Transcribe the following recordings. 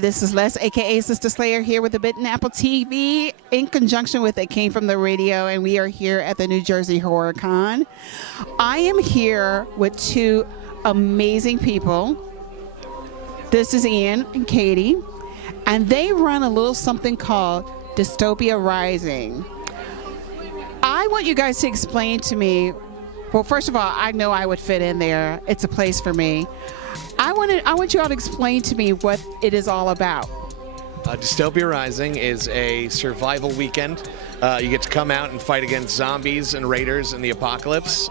This is Les, aka Sister Slayer, here with the Bitten Apple TV in conjunction with It Came From the Radio, and we are here at the New Jersey Horror Con. I am here with two amazing people. This is Ian and Katie, and they run a little something called Dystopia Rising. I want you guys to explain to me, well, first of all, I know I would fit in there. It's a place for me. I want you all to explain to me what it is all about. Dystopia Rising is a survival weekend. You get to come out and fight against zombies and raiders in the apocalypse.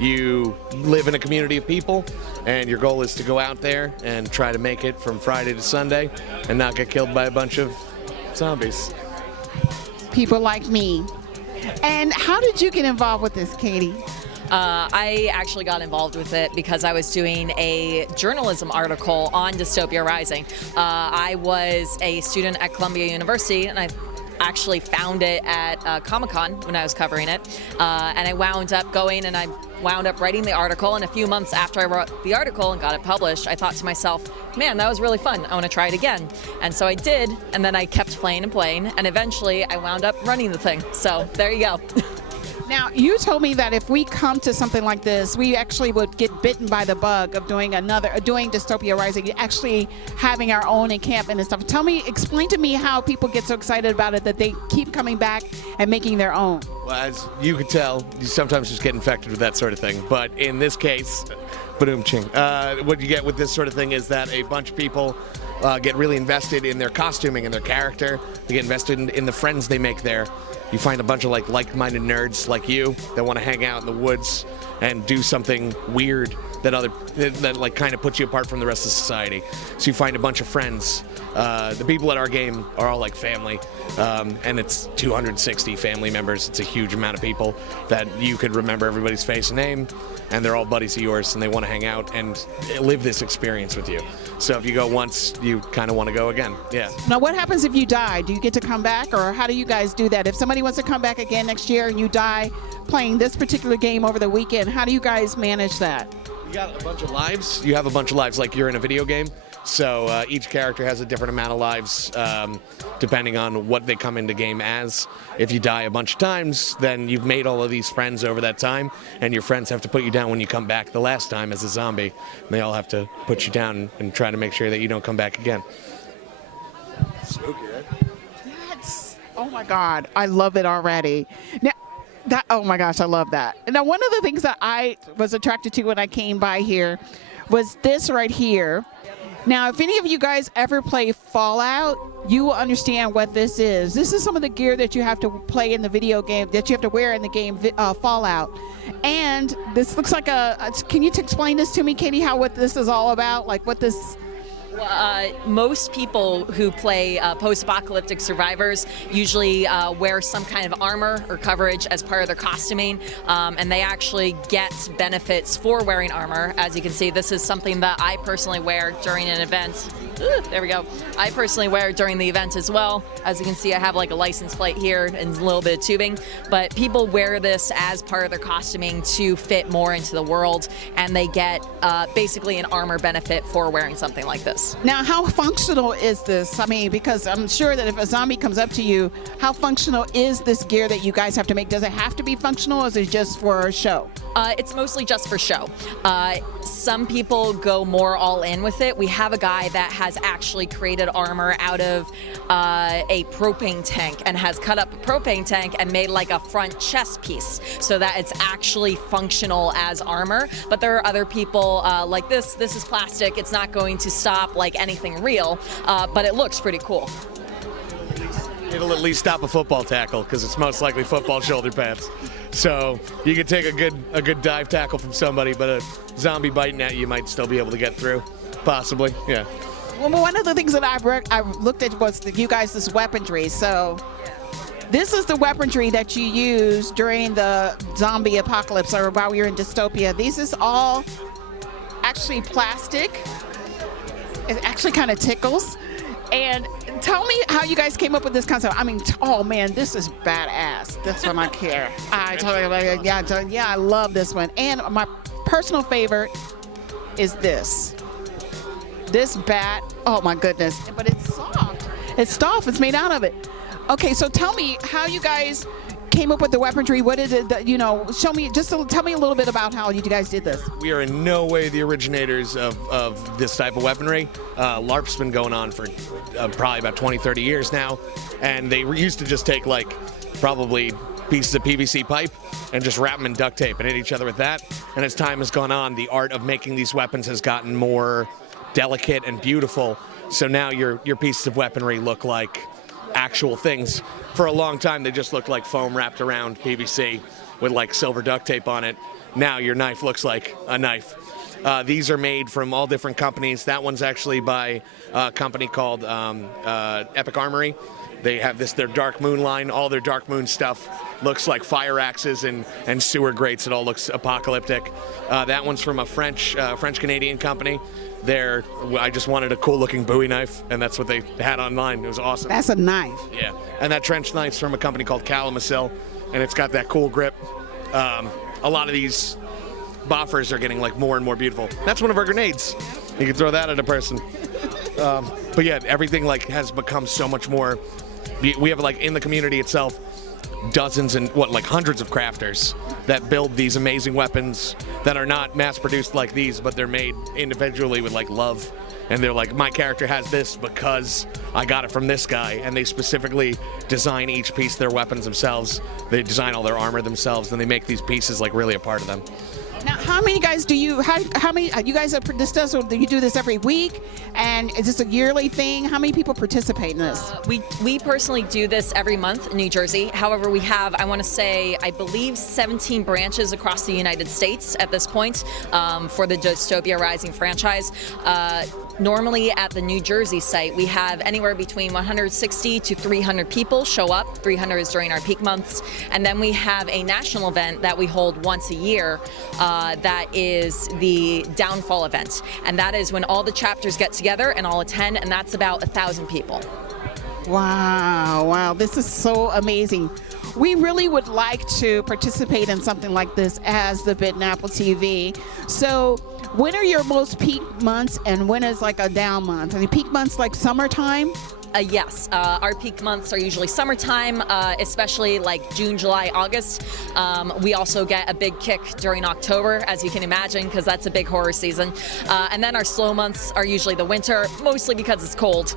You live in a community of people, and your goal is to go out there and try to make it from Friday to Sunday and not get killed by a bunch of zombies. People like me. And how did you get involved with this, Katie? I actually got involved with it because I was doing a journalism article on Dystopia Rising. I was a student at Columbia University, and I actually found it at Comic-Con when I was covering it. And I wound up going and I wound up writing the article. And a few months after I wrote the article and got it published, I thought to myself, man, that was really fun. I want to try it again. And so I did. And then I kept playing and playing. And eventually I wound up running the thing. So there you go. Now, you told me that if we come to something like this, we actually would get bitten by the bug of doing Dystopia Rising, actually having our own encampment and stuff. Explain to me how people get so excited about it that they keep coming back and making their own. Well, as you can tell, you sometimes just get infected with that sort of thing. But in this case, what you get with this sort of thing is that a bunch of people get really invested in their costuming and their character. They get invested in the friends they make there. You find a bunch of like-minded nerds like you that want to hang out in the woods and do something weird that kind of puts you apart from the rest of society. So you find a bunch of friends. The people at our game are all like family, and it's 260 family members. It's a huge amount of people that you could remember everybody's face and name, and they're all buddies of yours, and they want to hang out and live this experience with you. So if you go once, you kind of want to go again. Yeah. Now, what happens if you die? Do you get to come back, or how do you guys do that? If somebody wants to come back again next year and you die playing this particular game over the weekend, how do you guys manage that? You got a bunch of lives. You have a bunch of lives like you're in a video game. So each character has a different amount of lives depending on what they come into game as. If you die a bunch of times, then you've made all of these friends over that time, and your friends have to put you down when you come back the last time as a zombie. And they all have to put you down and try to make sure that you don't come back again. Spooky, right? Oh my God, I love it already. Now, oh my gosh, I love that. Now, one of the things that I was attracted to when I came by here was this right here. Now, if any of you guys ever play Fallout, you will understand what this is. This is some of the gear that you have to play in the video game, that you have to wear in the game Fallout. And this looks like can you explain this to me, Katie, what this is all about? Like what this... Most people who play post-apocalyptic survivors usually wear some kind of armor or coverage as part of their costuming, and they actually get benefits for wearing armor. As you can see, this is something that I personally wear during an event. There we go. I personally wear it during the event as well. As you can see, I have like a license plate here and a little bit of tubing, but people wear this as part of their costuming to fit more into the world, and they get basically an armor benefit for wearing something like this. Now, how functional is this? I mean, because I'm sure that if a zombie comes up to you, how functional is this gear that you guys have to make? Does it have to be functional, or is it just for show? It's mostly just for show. Some people go more all in with it. We have a guy that has actually created armor out of a propane tank and has cut up a propane tank and made like a front chest piece so that it's actually functional as armor. But there are other people like this. This is plastic. It's not going to stop like anything real, but it looks pretty cool. It'll at least stop a football tackle because it's most likely football shoulder pads. So you can take a good dive tackle from somebody, but a zombie biting at you might still be able to get through, possibly. Yeah. Well, one of the things that I've looked at was you guys' this weaponry. So this is the weaponry that you use during the zombie apocalypse or while you're in dystopia. These is all actually plastic. It actually kind of tickles. And tell me how you guys came up with this concept. I mean, oh man, this is badass. This one I care. I love this one. And my personal favorite is this. This bat, oh my goodness. But it's soft. It's soft. It's made out of it. Okay, so tell me how you guys came up with the weaponry. What is it that, tell me a little bit about how you guys did this. We are in no way the originators of this type of weaponry. LARP's been going on for probably about 20, 30 years now. And they used to just take like probably pieces of PVC pipe and just wrap them in duct tape and hit each other with that. And as time has gone on, the art of making these weapons has gotten more delicate and beautiful. So now your pieces of weaponry look like actual things. For a long time, they just looked like foam wrapped around PVC with like silver duct tape on it. Now your knife looks like a knife. These are made from all different companies. That one's actually by a company called Epic Armory. They have their Dark Moon line. All their Dark Moon stuff looks like fire axes and sewer grates. It all looks apocalyptic. That one's from a French-Canadian company. I just wanted a cool-looking Bowie knife, and that's what they had online. It was awesome. That's a knife. Yeah, and that trench knife's from a company called Calamasil, and it's got that cool grip. A lot of these boffers are getting like more and more beautiful. That's one of our grenades. You can throw that at a person. But yeah, everything like has become so much more. We have like in the community itself dozens and hundreds of crafters that build these amazing weapons that are not mass produced like these, but they're made individually with like love. And they're like, my character has this because I got it from this guy. And they specifically design each piece of their weapons themselves. They design all their armor themselves, and they make these pieces like really a part of them. Now, how many guys do you? How many? You guys are this does? Or do you do this every week? And is this a yearly thing? How many people participate in this? We personally do this every month in New Jersey. However, we have, I believe 17 branches across the United States at this point for the Dystopia Rising franchise. Normally at the New Jersey site, we have anywhere between 160 to 300 people show up. 300 is during our peak months. And then we have a national event that we hold once a year that is the Downfall event. And that is when all the chapters get together and all attend, and that's about 1,000 people. Wow, this is so amazing. We really would like to participate in something like this as the Bitten Apple TV. So when are your most peak months and when is like a down month? Are the peak months like summertime? Yes, our peak months are usually summertime, especially like June, July, August. We also get a big kick during October, as you can imagine, because that's a big horror season. And then our slow months are usually the winter, mostly because it's cold.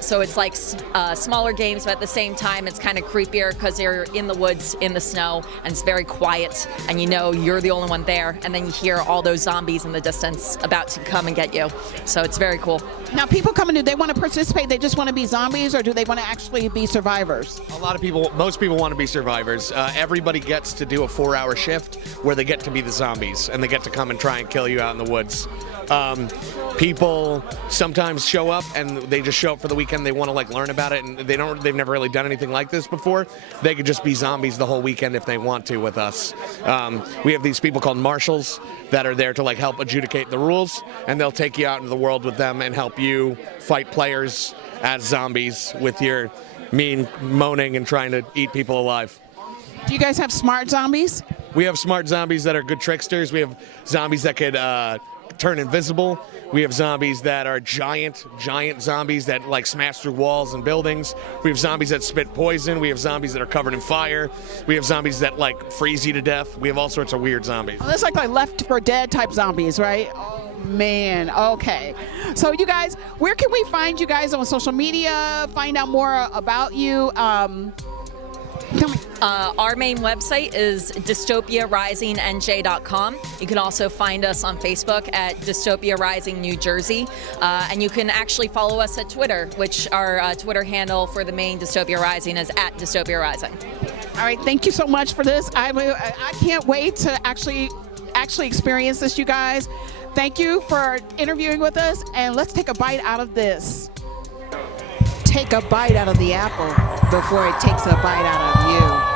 So it's like smaller games, but at the same time, it's kind of creepier because you're in the woods, in the snow, and it's very quiet, and you know you're the only one there, and then you hear all those zombies in the distance about to come and get you. So it's very cool. Now, people coming, do they want to participate? They just want to be zombies, or do they want to actually be survivors? Most people want to be survivors. Everybody gets to do a 4-hour shift where they get to be the zombies and they get to come and try and kill you out in the woods. People sometimes show up and they just show up for the weekend. They want to like learn about it, and they've never really done anything like this before. They could just be zombies the whole weekend if they want to with us. We have these people called marshals that are there to like help adjudicate the rules, and they'll take you out into the world with them and help you fight players as zombies with your mean moaning and trying to eat people alive. Do you guys have smart zombies? We have smart zombies that are good tricksters. We have zombies that could turn invisible. We have zombies that are giant zombies that like smash through walls and buildings. We have zombies that spit poison. We have zombies that are covered in fire. We have zombies that like freeze you to death. We have all sorts of weird zombies. Oh, that's like Left 4 Dead type zombies, right? Oh man, okay. So you guys, where can we find you guys on social media? Find out more about you. Tell me. Our main website is dystopiarisingnj.com. You can also find us on Facebook at Dystopia Rising New Jersey. And you can actually follow us at Twitter, which our Twitter handle for the main Dystopia Rising is at Dystopia Rising. All right, thank you so much for this. I can't wait to actually experience this, you guys. Thank you for interviewing with us, and let's take a bite out of this. Take a bite out of the apple before it takes a bite out of you.